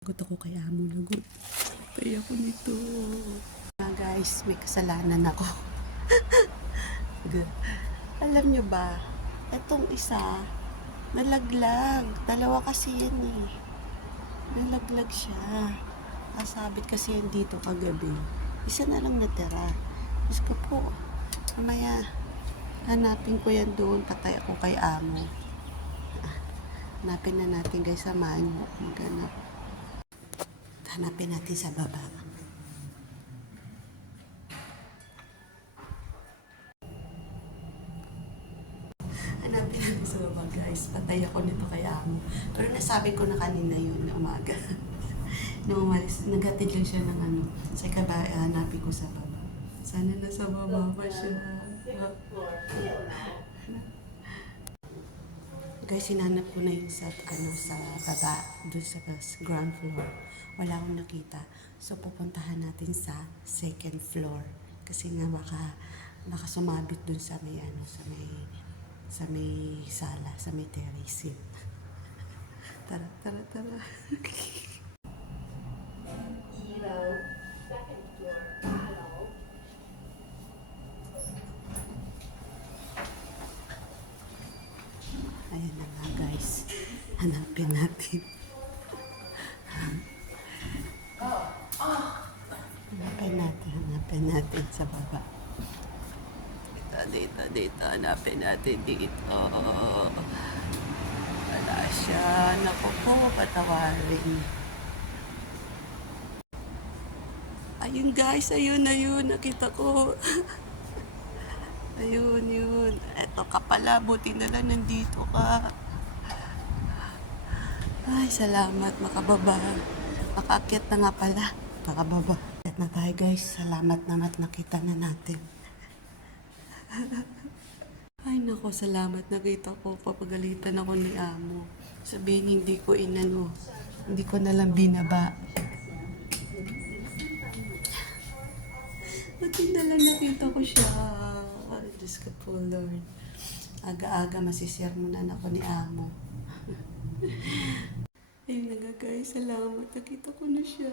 Lagot ako kay amo, lagot. Kaya ako nito. Ah, guys, may kasalanan ako. Alam nyo ba, etong isa, nalaglag. Dalawa kasi yan eh. Nalaglag siya. Kasabit kasi yan dito kagabi. Isa na lang natira. Diyos ko po, mamaya, hanapin ko yan doon. Patay ako kay amo. Ah, Hanapin na natin guys, samahan mo. Maghanap. Hanapin natin sa baba. Hanapin natin sa baba guys. Patay ako nito kay amo. Pero nasabi ko na kanina yun na umaga. Nung umalis, naghatid lang siya ng ano. Sa kaba, hanapin ko sa baba. Sana nasa baba pa siya. Guys, sinanap ko na yun sa, ano, sa baba, doon sa ground floor. Wala akong nakita. So, pupuntahan natin sa second floor. Kasi nga baka sumabit doon sa may, ano, sa may, sa may sala, sa may terrace. Tara, tara, tara. Ayan na nga guys. Hanapin natin. Hanapin natin, hanapin natin sa baba. Dito, dito, dito. Hanapin natin dito. Wala siya. Naku po, patawarin. Ayun guys, ayun, ayun. Nakita ko. Ayun, yun. Eto ka pala. Buti na lang nandito ka. Ay, salamat. Makababa. Makaakyat na nga pala. Makababa. Akyat na tayo guys. Salamat naman at nakita na natin. Ay, nako. Salamat. Nakita ko. Papagalitan ako ni Amo. Sabihin, hindi ko inano. Hindi ko nalang binaba. Buti na lang nakita ko siya. Diyos ko po, Lord. Aga-aga masisirmonan ako ni Amo. Ayun na nga guys, salamat. Nakita ko na siya.